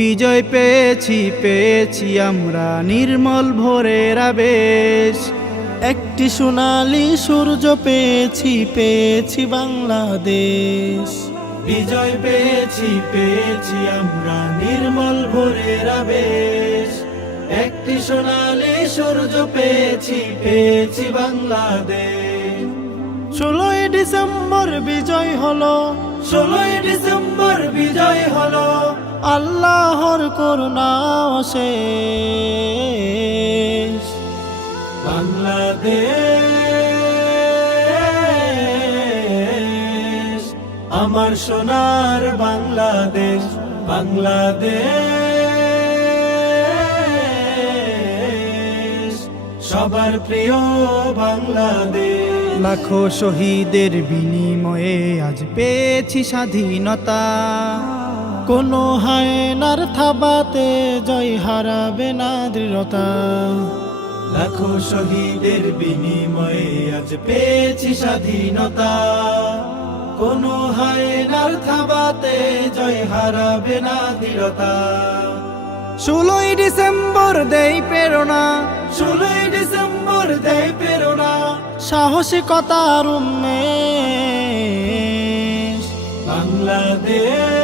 বিজয় পেয়েছি পেয়েছি আমরা নির্মল ভোরের আবেশ। একটি সোনালি সূর্য পেয়েছি পেয়েছি বাংলাদেশ। বিজয় পেয়েছি পেয়েছি আমরা নির্মল ভোরের আবেশ। একটি সোনালি সূর্য পেয়েছি পেয়েছি বাংলাদেশ। ষোলোই ডিসেম্বর বিজয় হলো। ষোলোই ডিসেম্বর বিজয় হলো। আল্লাহর করুণা অশেষ বাংলাদেশ, আমার সোনার বাংলাদেশ বাংলাদেশ, সবার প্রিয় বাংলাদেশ। লাখো শহীদের বিনিময়ে আজ পেয়েছি স্বাধীনতা। কোনো হায়নার থাবাতে জয় হারাবে না দৃঢ়তা। লাখো শহীদের বিনিময়ে আজ পেয়েছি স্বাধীনতা। কোন হায়নার থাবাতে জয় হারাবে না দৃঢ়তা। ষোলোই ডিসেম্বর দেই প্রেরণা। ষোলোই ডিসেম্বর দেই প্রেরণা। সাহসিকতার উন্মেষ। বাংলাদেশ